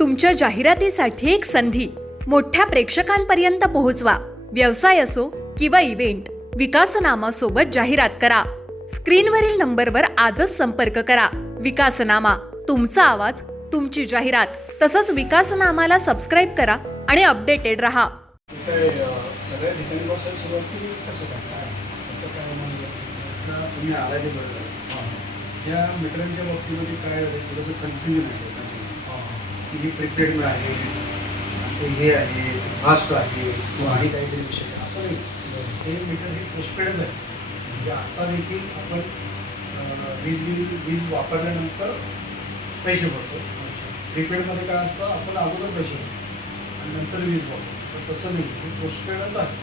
तुमच्या जाहिरातीसाठी एक संधी मोठ्या प्रेक्षकांपर्यंत पोहोचवा. व्यवसाय असो किंवा इव्हेंट, विकासनामा सोबत जाहिरात करा. स्क्रीनवरील नंबरवर आजच संपर्क करा. विकासनामा, तुमचा आवाज, तुमची जाहिरात. तसंच विकासनामाला सबस्क्राईब करा आणि अपडेटेड रहा. सगळ्या ठिकाणी बसेल सुरुवात कसं काय त्याचं काय म्हणजे तुम्ही आला ते बरं झालं. या मीटरांच्या बाबतीमध्ये काय थोडंसं कन्फ्युजन आहे लोकांची की हे प्रिपेड आहे, ते हे आहे, फास्ट आहे किंवा आणि काहीतरी विषय आहे. असं नाही, हे मीटर हे पोस्टपेडच आहे. म्हणजे आता देखील आपण वीज वापरल्यानंतर पैसे भरतो. प्रिपेडमध्ये काय असतं, आपण अगोदर पैसे भरतो आणि नंतर वीज वापरतो. तर तसं नाही, हे पोस्टपेडच आहे.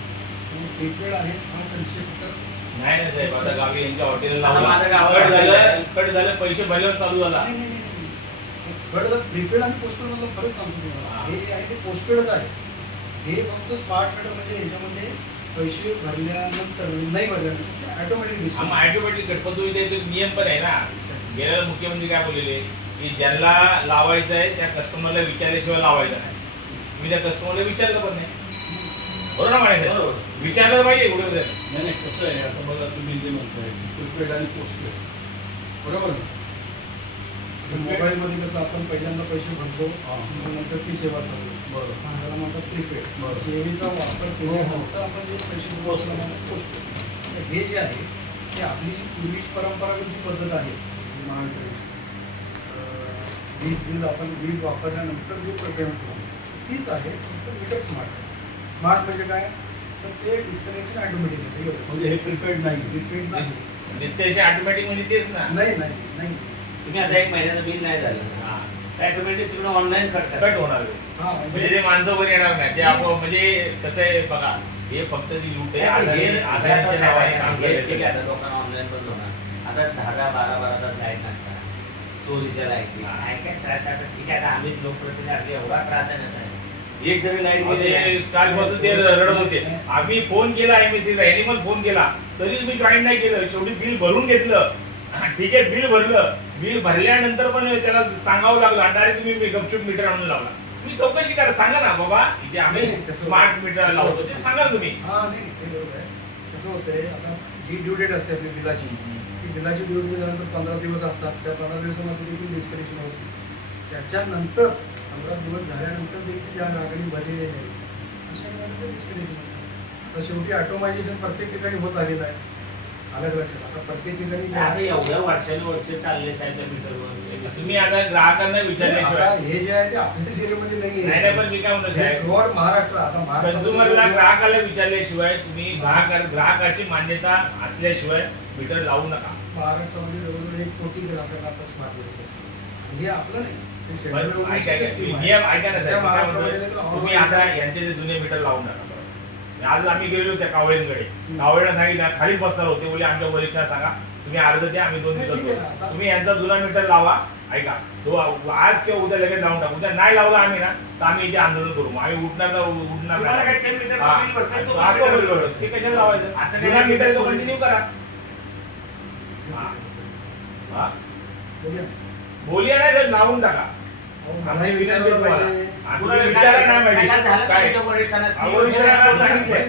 प्रीपेड आहे हा कन्सेप्ट नाही ना साहेब. आता गावी यांच्या हॉटेलला कट झालं पैसे भरल्यावर चालू झाला. प्रीपेड आणि पोस्टपेड मधला फरक सांगतो तुम्हाला. हे आहे ते पोस्टपेडच आहे. हे फक्त स्मार्ट मीटर म्हणजे ह्याच्यामध्ये पैसे भरल्यानंतर नाही भरल्यानंतर ऑटोमॅटिक कट. पण तुम्ही नियम पण आहे ना. गेल्याला मुख्यमंत्री काय बोललेले की ज्यांना लावायचं आहे त्या कस्टमरला विचारल्याशिवाय लावायचं नाही. मी त्या कस्टमरला विचारलं पण नाही. बरोबर ना म्हणायचं, बरोबर विचारलं पाहिजे. एवढं नाही कसं आहे, आता बघा तुम्ही जे म्हणताय प्रीपेड आणि पोस्टपेड, बरोबर ना. मोबाईलमध्ये कसं आपण पहिल्यांदा पैसे भरतो, नंतर ती सेवा चालू, बरोबर. त्याला म्हणतात प्रीपेड. सेवेचा वापर केल्यानंतर आपण जे पैसे पोस्टपेड. हे जे आहे ते आपली जी पूर्वी परंपरागत जी पद्धत आहे महावितरणची, वीज आपण वीज वापरल्यानंतर जे पेमेंट करतो तीच आहे. फक्त मीटर स्मार्ट आहे. स्मार्ट म्हणजे काय, तर ते डिस्कनेक्शन ऑटोमॅटिक आहे. म्हणजे हे प्रिपेड नाही, प्रिपेड नाही. डिस्कनेक्शन ऑटोमॅटिक म्हणजे तेच ना. नाही नाही नाही, तुम्ही आता एक महिन्याचं बिल नाही झालं, ऑटोमॅटिक तुम्ही ऑनलाईन कट होणार. म्हणजे ते माणसं वर येणार नाही. ते आपण म्हणजे कसं आहे बघा, हे फक्त जी लूट आहे आधाराच्या नावाने काम करायचं. आता लोकांना ऑनलाईन बंद होणार. आता 10-12 तास लाईट नसतात, चोरीच्या लाईट काय काय त्रास आहे. ठीक आहे, आता आम्ही लोकप्रतिनिधी एवढा त्रास आहे नसा. एक जरी लाईट गेली कालपासून ते रडत होते. आम्ही फोन केला एमएससीला, यांनी मला फोन केला तरी मी जॉईन नाही केलं. शेवटी बिल भरून घेतलं. ठीक आहे, बिल भरलं. बिल भरल्यानंतर पण त्याला सांगावं लागलं आणि डायरेक्ट तुम्ही गपचूप मीटर आणून लावला. तुम्ही चौकशी करा, सांगा ना बाबा इथे आम्ही स्मार्ट मीटर लावतो ते सांगा तुम्ही. कसं होतंय, आता जी ड्यू डेट असते आपली बिलाची, ती बिलाची ड्यू डेट झाल्यानंतर 15 दिवस असतात. त्या 15 दिवसामध्ये देखील डिस्कनेक्शन होते. त्याच्यानंतर 15 दिवस झाल्यानंतर देखील ज्या नागरिक भरलेले नाही अशा वेळेला डिस्कनेक्शन होतं. तर शेवटी ऑटोमायझेशन प्रत्येक ठिकाणी होत आलेलं आहे. अलग लक्षात, आता प्रत्येक ठिकाणी एवढ्या वर्ष चालले साहेब त्या मीटरवर. तुम्ही आता ग्राहकांना विचारल्याशिवाय हे जे आहे ते आपल्या सिरीमध्ये नाही. पण मी काय म्हणतो साहेब, महाराष्ट्र आता कंझ्युमरला ग्राहकाला विचारल्याशिवाय तुम्ही ग्राहकाची मान्यता असल्याशिवाय मीटर लावू नका. महाराष्ट्रामध्ये जवळजवळ 1 कोटी ग्राहकांना आता स्मार्ट मीटर असतात. हे आपलं नाही, ऐका ना साहेब, तुम्ही आता यांचे जे जुने मीटर लावून टाका. आज आम्ही गेलो त्या कावळेंकडे, कावळेला सांगितलं, खाली बसणार होते, बोले आमच्या वरिष्ठांना सांगा तुम्ही अर्ज द्या, आम्ही 2 दिवसात तुम्ही यांचा जुना मीटर लावा. ऐका, तो आज किंवा उद्या लगेच लावून टाकू. उद्या नाही लावला आम्ही ना तर आम्ही इथे आंदोलन करू. आम्ही उठणार नाही. ते कशाला लावायचं? असं जुना मीटर तो कंटिन्यू करा. बोलिया नाही तर लावून टाका. आम्ही विचारलं विचारा नाही माहिती काय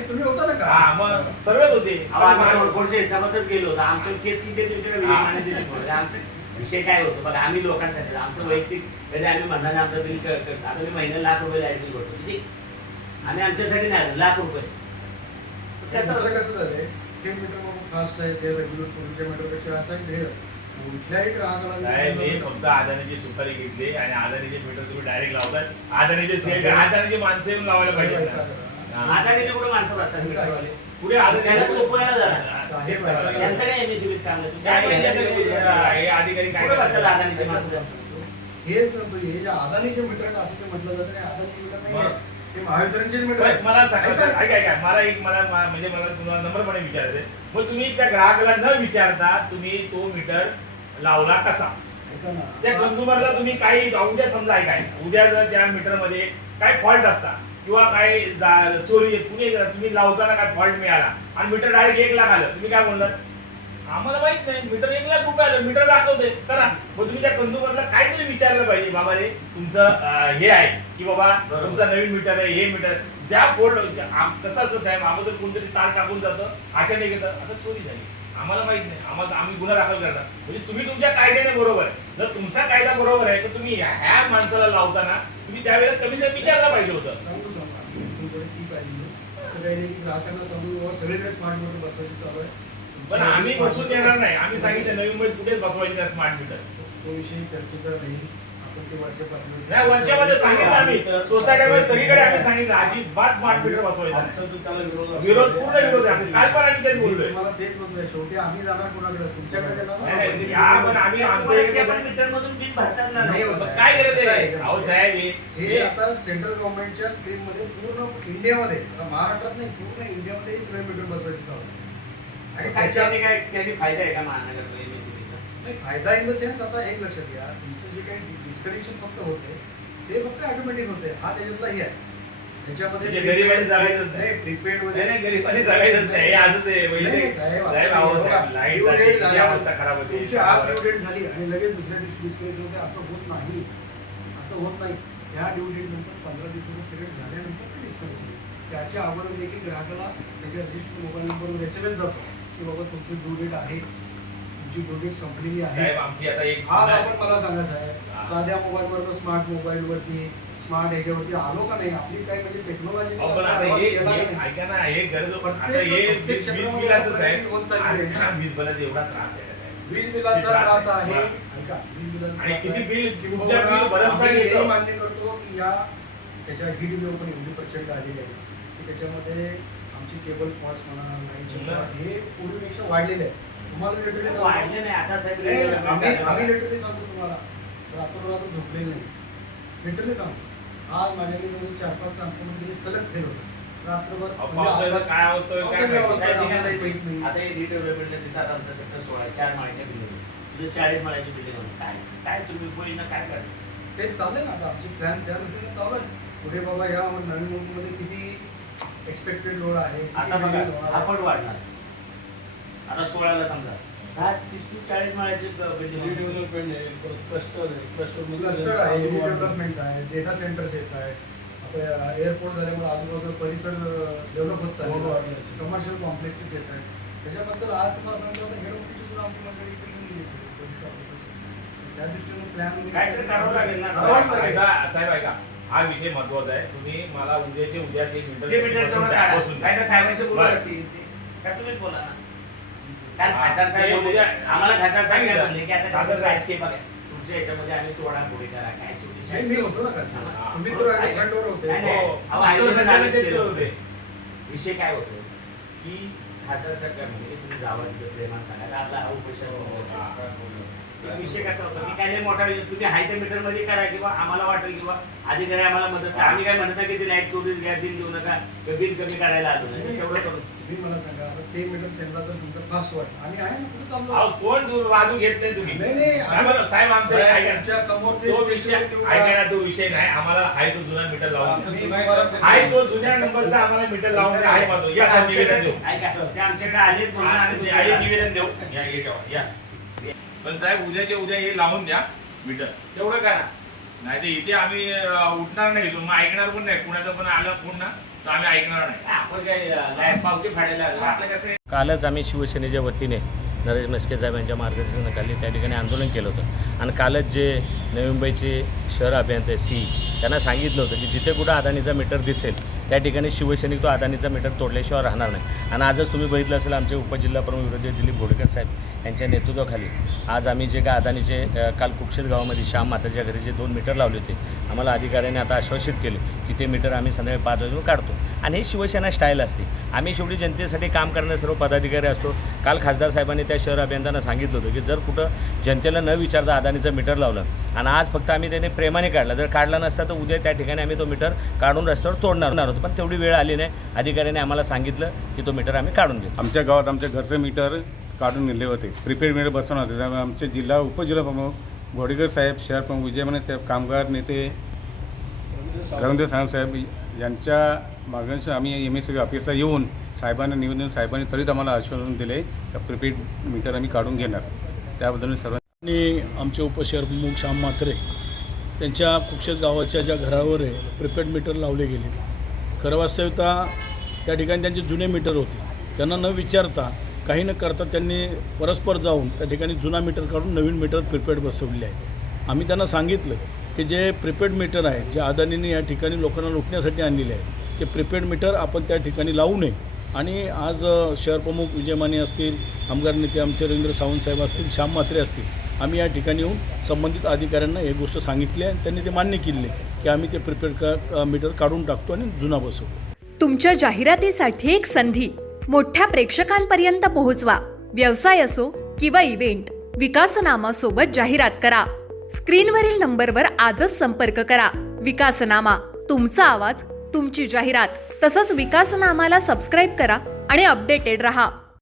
तुम्ही होता ना का? मग सर्वच होते. रोडच्या हिसाबातच गेलो होतो. आमच्या केस किती आमचा विषय काय होतो बघा. आम्ही लोकांसाठी आमचं वैयक्तिक कधी आम्ही म्हणताना आमचं बिल आता मी महिन्याला ₹1,00,000 लाईट बिल भरतो. किती आणि आमच्यासाठी नाही ₹1,00,000. कसं झालंय, ते मीटर फास्ट आहे, ते रेग्युलर पूर्वीच्या मीटरपेक्षा असं आहे. कुठल्याही ग्राहकाला मी फक्त अदानीची सुपारी घेतली आणि अदानीचे मीटर तुम्ही डायरेक्ट लावताय. अदानीचे सेट अदानीचे माणसं येऊन लावायला पाहिजे. अदानीचे कुठे माणसं बसतात मीटरवाले? पुढे त्याला चोपवायला जाणार. त्यांचं काय एमएससीबीत काम हे अधिकारी काय बसतात अदानीचे माणसं? हेच नव्हतं. हे जे अदानीचे मीटर असं म्हटलं जातं, अदानीचे मीटर नाही, ते महावितरणचे मीटर. मला सांगा, मला म्हणजे मला तुम्हाला नम्रपणे विचारायचंय, मग तुम्ही त्या ग्राहकाला न विचारता तुम्ही तो मीटर लावला कसा? त्या कंझ्युमरला तुम्ही काही उद्या समजा काय उद्या जर त्या मीटर मध्ये काय फॉल्ट असता किंवा काय चोरी तुम्ही लावताना काय फॉल्ट मिळाला आणि मीटर डायरेक्ट 1 लाख आलं, तुम्ही काय बोललात? आम्हाला माहित नाही मीटर 1 लाख रुपये आलं मीटर दाखवते करा मग तुम्ही त्या कंझ्युमरला काहीतरी विचारलं पाहिजे बाबा रे तुमचं हे आहे की बाबा तुमचा नवीन मीटर आहे हे मीटर ज्या बोर्ड कसं असतं साहेब अगोदर कोणतरी तार टाकून जातं अचानक येतं आता चोरी झाली आम्हाला माहित नाही आम्ही गुन्हा दाखल करणार म्हणजे तुम्ही तुमच्या कायद्याने बरोबर आहे जर तुमचा कायदा बरोबर आहे तर तुम्ही ह्या माणसाला लावताना तुम्ही त्यावेळेला कमी विचारलं पाहिजे होतं सांगतो तुमच्याकडे ती पाहिजे असं काही नाही की ग्राहकांना सांगून बाबा सगळीकडे स्मार्ट मीटर बसवायची चालू आहे पण आम्ही बसून देणार नाही आम्ही सांगितलं नवी मुंबईत कुठेच बसवायची नाही स्मार्ट मीटर तो विषय चर्चेचा नाही आपण ते वरच्या पातळीवर नाही वरच्यामध्ये सांगितलं आम्ही सोसायटीमध्ये सगळीकडे आम्ही सांगितलं अजिबात स्मार्ट मीटर बसवायचा नाही. आमचा तो त्याला विरोध असेल. विरोध पूर्ण विरोध आहे आम्ही काल पण आम्ही तेच बोललोय मला तेच म्हणतोय शेवटी आम्ही जाणार कोणाकडे तुमच्याकडे जाणार नाही, ना? नाही, या पण आम्ही आमचं ते एक पण मीटरमधून बिल भरताना नाही, नको. साहेब. काय करत आहे अहो साहेब हे आता सेंट्रल गव्हर्नमेंटच्या स्कीम मध्ये पूर्ण इंडियामध्ये आता महाराष्ट्रात नाही पूर्ण इंडियामध्ये हे सगळे मीटर बसवायचे चालू आहे. आणि त्याच्याने काय त्याने फायदा आहे का महानगर एमएससीबीचा नाही, फायदा इन द सेन्स आता एक लक्षात घ्या तुमचं जे काही डिस्कनेक्शन फक्त होते ते फक्त ऑटोमॅटिक होते हा त्याच्यातला हे आहे त्याच्यामध्ये म्हणजे गरिबांनी जगायचंच नाही. प्रीपेड नाही, नाही, गरिबांनी जगायचंच नाही. हे असंच आहे. म्हणजे नाही, साहेब, असं साहेब, नाही. अहो, बघा, साहेब, लाईट due जाते, date किती झाल्यावर अवस्था खराब होते. तुमची आज ड्यू डेट झाली आणि लगेच दुसऱ्या दिवशी डिस्कनेक्ट होते असं होत नाही असं होत नाही ह्या ड्यू डेट नंतर 15 दिवसाचा पिरियड झाल्यानंतर ते डिस्कनेक्ट होईल त्याच्या अगोदर देखील ग्राहकाला त्याच्या रजिस्टर मोबाईल नंबरवर एसएमएस जातो की बाबा तुमची ड्यू डेट आहे तुमची ड्यू डेट संपलेली आहे साहेब आमची आता एक आज आपण मला सांगा साहेब हा. साध्या मोबाईलवर स्मार्ट मोबाईलवरती स्मार्ट ह्याच्यावरती आलो का नाही आपली काय म्हणजे टेक्नॉलॉजी अहो, पण आता हे ऐका ना हे गरज पण आता हे प्रत्येक वीज क्षेत्रामध्ये बिलाचं प्रगती होत चालली आहे. साहेब वीज बिलाचा एवढा त्रास आहे का साहेब? वीज बिलाचा त्रास आहे हा. ऐका, वीज बिलाचा आणि त्रास किती आहे. बिल किंवा तुमच्या बिल भरमसाठ आम्ही हेही येतं. मान्य करतो की या त्याच्या हीट बिल पण एवढी प्रचंड आलेली आहे की त्याच्यामध्ये आमची केबल फॉल्स म्हणा लाईटचे हम्म. हे पूर्वीपेक्षा वाढलेले आहे तुम्हाला लिटरली वाढले नाही आता साहेब आम्ही लिटरली सांगतो तुम्हाला रात्र झोपलेलं नाही लिटरली सांगतो आज माझ्याकडे जवळ 4-5 ट्रान्सफॉर्मर गेले सलग फेल होतं रात्रभर अहो, म्हणजे पावसाळ्याचं आपण- काय अवस्था होईल काय पावसाळ्याची माहिती. अवस्था त्या आम्हाला ठिकाणी माहित नाही. आता हे रिडेव्हलपमेंटला तिथं आता आमचं सेक्टर 16 4 माळ्याच्या बिल्डिंग तुझं 40 माळ्याची बिल्डिंग काय काय तुम्ही कोणीना काय करता ते चाललंय ना आता आमची प्लॅन त्या दृष्टीने चालू आहे पुढे बाबा या नवीन मुंबईमध्ये किती एक्सपेक्टेड लोड आहे किती आता बघा building होणार हा आहे. पण वाढणार आता 16ला समजा 30-40 माळ्याची बिल्डिंग रिडेव्हलपमेंट आहे परत क्लस्टर आहे क्लस्टर आहे डेव्हलपमेंट आहे डेटा सेंटर्स येत आहेत आता एअरपोर्ट झाल्यामुळे आजूबाजूला परिसर डेव्हलप होत चाललेला आहे कमर्शियल कॉम्प्लेक्सेस येत आहेत त्याच्याबद्दल आज तुम्हाला सांगतो आता हेड ऑफिसची सुद्धा आमची मंडळी इकडे गेलेली आहे सगळी, पोलीस ऑफिसर्स. त्या दृष्टीने प्लॅन काहीतरी करावं लागेल ना. ऐका साहेब ऐका हा विषय महत्वाचा आहे तुम्ही मला उद्याचे उद्या ते ते मीटर तेवढं काढा. बसून काय द्या. तर साहेबांशी बोला बरं. CNC. का तुम्हीच बोला ना काल हा, खासदार साहेब ते बोलले, उद्या- आम्हाला खासदार साहेब काय सांगितलं. म्हणले की आता खासदार कसं साहेब. शासकीय बघा तुमच्या याच्यामध्ये आम्ही तोडाफोडी करा काय शेवटी नाही, मी होतो ना का हा. तुम्ही तर ऍडव्हान्सवर होते नाही, नाही. हो. अहो, आयोजन आम्हीच तेच केलं होते. विषय काय होतो की खासदार साहेब काय म्हणजे तुम्ही जावं तिथं प्रेमान सांगा आपला हा उपशार विषय कसा होता मी काय नाही मोठा तुम्ही हाय त्या मीटर मध्ये करा किंवा आम्हाला वाटेल किंवा अधिकारी आम्हाला मदत करा आम्ही काय म्हणत नाही की ती लाईट चोरीस घ्या बिल देऊ नका किंवा बिल कमी काढायला आलो नाही तेवढं करू तुम्ही मला सांगा आता ते मीटर त्यांना जर समजा फास्ट वाटतं आणि आहे ना पुढे चाललो अहो, कोण बाजू घेत नाही तुम्ही नाही, नाही, नाही, बरं, साहेब आमचं ऐका ना. तुमच्या समोर ते तो विषय देऊ का? ऐका ना तो विषय नाही आम्हाला हाय तो जुना मीटर लावून द्या. तुम्ही मला- हाय तो जुन्या नंबरचा आम्हाला मीटर लावून द्या. हाय मातो या साहेब निवेदन देऊ ऐका ते आमच्याकडे आलेच म्हणून आम्ही आणि आई निवेदन देऊ या हे ठेवा या पण साहेब उद्याच्या उद्या हे लावून द्या मीटर तेवढं करा नाही तर इथे आम्ही उठणार नाही इथून मग ऐकणार पण नाही कुणाचं पण आलं फोन ना तर आम्ही ऐकणार नाही आपण काय लाईट पावती फाडायला आलो आपलं कसं आहे, कालच आम्ही शिवसेनेच्या वतीने नरेश म्हस्के साहेबांच्या मार्गदर्शनाखाली त्या ठिकाणी आंदोलन केलं होतं आणि कालच जे नवी मुंबईचे शहर अभियंते सी त्यांना सांगितलं होतं की जिथे कुठं अदानीचा मीटर दिसेल त्या ठिकाणी शिवसैनिक तो अदानीचा मीटर तोडल्याशिवाय राहणार नाही आणि आजच तुम्ही बघितलं असेल आमचे उपजिल्हा प्रमुख विरोधी दिलीप घोडेकर साहेब यांच्या नेतृत्वाखाली आज आम्ही जे काय अदानीचे काल कुक्षेत गावामध्ये श्याम माताच्या घरी जे 2 मीटर लावले होते आम्हाला अधिकाऱ्यांनी आता आश्वासित केले की ते मीटर आम्ही संध्याकाळी 5 वाजून काढतो आणि ही शिवसेना स्टाईल असते आम्ही शेवटी जनतेसाठी काम करणारे सर्व पदाधिकारी असतो काल खासदार साहेबांनी त्या शहर अभियंत्यांना सांगितलं होतं की जर कुठं जनतेला न विचारता अदानीचं मीटर लावलं आणि आज फक्त आम्ही त्याने प्रेमाने काढला जर काढला नसता तर उद्या त्या ठिकाणी आम्ही तो मीटर काढून रस्त्यावर तोडणार होतो पण तेवढी वेळ आली नाही अधिकाऱ्याने आम्हाला सांगितलं की तो मीटर आम्ही काढून घेतो आमच्या गावात आमच्या घरचे मीटर काढून नेले होते प्रीपेड मीटर बसवणार होते त्यामुळे आमचे उपजिल्हा प्रमुख घोडेकर साहेब शहर प्रमुख विजय माने साहेब कामगार नेते रवींद्र सावंत साहेब यांच्या मार्गदर्शन आम्ही MSCB ऑफिसला येऊन साहेबांना निवेदन साहेबांनी तरीच आम्हाला आश्वासन दिले का प्रिपेड मीटर आम्ही काढून घेणार. त्याबद्दल सर्व आणि आमचे उपशहर प्रमुख श्याम म्हात्रे त्यांच्या कुक्षेत गावाच्या ज्या घरावर प्रिपेड मीटर लावले गेले. खरं वास्तविकता त्या ठिकाणी त्यांचे जुने मीटर होते. त्यांना न विचारता काही न करता त्यांनी परस्पर जाऊन त्या ठिकाणी जुना मीटर काढून नवीन मीटर प्रिपेड बसवले आहेत. आम्ही त्यांना सांगितलं की जे प्रिपेड मीटर आहे जे अदानीने या ठिकाणी लोकांना लुटण्यासाठी आणलेले आहे ते प्रिपेड मीटर आपण त्या ठिकाणी लावू नये. आणि आज शहर प्रमुख विजय माने असतील, कामगार नेते आमचे रवींद्र सावंत साहेब असतील, श्याम म्हात्रे असतील, आम्ही या ठिकाणी येऊन संबंधित अधिकाऱ्यांना ही गोष्ट सांगितली आहे. त्यांनी ते मान्य केले की आम्ही ते प्रिपेड मीटर काढून टाकतो आणि जुना बसवतो. तुमच्या जाहिरातीसाठी एक संधी मोठ्या प्रेक्षकांपर्यंत पोहोचवा. व्यवसाय असो किंवा इव्हेंट, विकासनामा सोबत जाहिरात करा. स्क्रीनवरील नंबरवर आजच संपर्क करा. विकासनामा, तुमचा आवाज, तुमची जाहिरात. तसंच विकासनामाला सबस्क्राईब करा आणि अपडेटेड रहा.